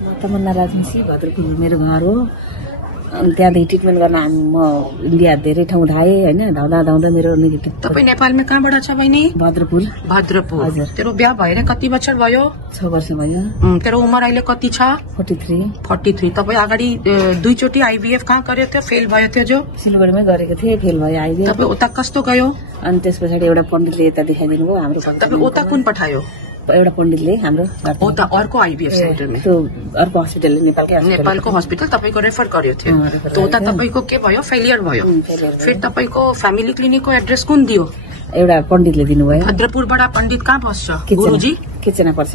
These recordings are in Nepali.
तमन्ना राजवंशी भद्रपुर मेरो घर हो। अनि त्यहाँदेखि ट्रिटमेन्ट गर्न म इन्डिया धेरै ठाउँ धाएँ होइन। धाउँदा मेरो नेगेटिभ। तपाईँ नेपालमा कहाँबाट छ बहिनी? भद्रपुर। हजुर। तेरो बिहा भएर कति वर्ष भयो? 6 वर्ष भयो। तेरो उमेर अहिले कति छ? 43। तपाईँ अगाडि 2 चोटि आइभीएफ कहाँ गरेको थियो? फेल भयो थियो जो? सिलगढीमै गरेको थिएँ, फेल भयो आइभीएफ। तपाईँ उता कस्तो गयो? अनि त्यस पछाडि एउटा पण्डितले यता देखाइदिनु भयो हाम्रो। तपाईँ उता कुन पठायो? एउटा पण्डितले हाम्रो उता अर्को आइभीएफ सेन्टरमा। त्यो अर्को हस्पिटलले नेपालको हस्पिटल तपाईँको रेफर गर्यो थियो। त उता तपाईँको के भयो? फेलियर भयो। फेरि तपाईँको फ्यामिली क्लिनिकको एड्रेस कुन दियो? एउटा पण्डितले दिनुभयो। भद्रपुरबाट पण्डित कहाँ बस्छ? गुरुजी किचना पर्छ।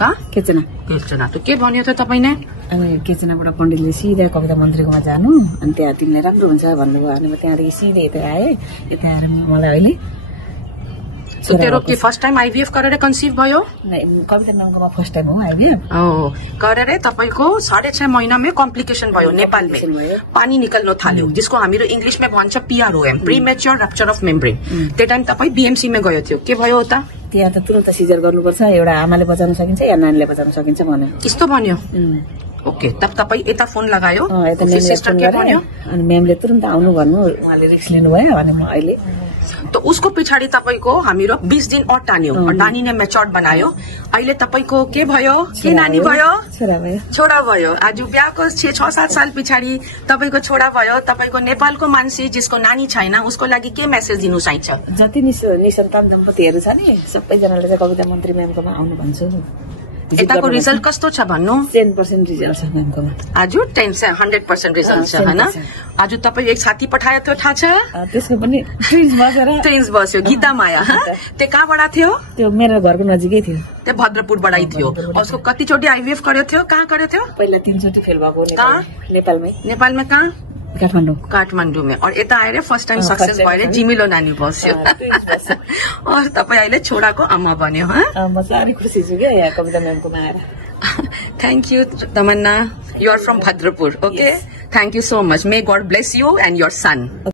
कहाँ? किचना। त के भन्यो त तपाईँले? अनि किचनाबाट पण्डितले सिधा कविता मन्त्रीकोमा जानु, अनि त्यहाँ तिमीलाई राम्रो हुन्छ भन्नुभयो। अनि त्यहाँदेखि सिधै यता आएँ। यता आएर मलाई अहिले तेरो के फर्स्ट टाइम आइभीएफ गरेर कन्सिभ भयो? कविता नामकोमा फर्स्ट टाइम हो आइभीएफ। गरेर तपाईँको 6.5 महिनामै कम्प्लिकेसन भयो नेपालमै। पानी निकल्न थाल्यो, जिसको हामीहरू इङ्ग्लिसमा भन्छ PROM, premature rupture of membrane. त्यो टाइम तपाईँ BMC मा गयो थियो, के भयो उता? त्यहाँ त तुरन्त सिजर गर्नुपर्छ, एउटा आमाले बचाउन सकिन्छ या नानीले बचाउन सकिन्छ भन्यो। यस्तो भन्यो? ओके, तब तपाईँ यता फोन लगायो? सिस्टर के भन्यो? अनि म्यामले तुरन्त आउनु भन्नु, उहाँले रिस्क लिनुभयो। अनि म अहिले त उसको पछाडि तपाईँको हामीहरू 20 दिन और टान्यो, टानीने मेच्योर्ड बनायो। अहिले तपाईँको के भयो? के नानी भयो? छोरा भयो। आज बिहाको 6-7 साल पछाडि तपाईँको छोरा भयो। तपाईँको नेपालको मान्छे जिसको नानी छैन उसको लागि के मेसेज दिनु चाहिन्छ? जति निसन्तान दम्पतिहरू छ नि सबैजनाले चाहिँ कविता मन्त्री म्यामकोमा आउनु भन्छु। यताको रिजल्ट कस्तो छ भन्नु? 10% रिजल्ट छ म्यामकोमा। आज 100% रिजल्ट छ हैन? आज तपाईँ एक साथी पठायो थियो, थाहा छ? त्यसको पनि ट्विन्स बस्यो, गीता माया। त्यो कहाँबाट थियो? त्यो मेरो घरको नजिकै थियो। त्यो भद्रपुरबाटै थियो। उसको कतिचोटि आइभीएफ गर्यो थियो? कहाँ गर्यो थियो? पहिला 3 चोटि फेल भएको। नेपालमै। नेपालमा कहाँ? काठमाडौँमा। और यता आएर फर्स्ट टाइम सक्सेस भएर जिमिलो नानी बस्यो। और तपाईँ अहिले छोराको आमा बन्यो। म साह्रै खुसी छु क्या यहाँ कविता म्यामकोमा आएर। Thank you, Tamanna. You are from Bhadrapur, okay? Yes. Thank you so much. May God bless you and your son.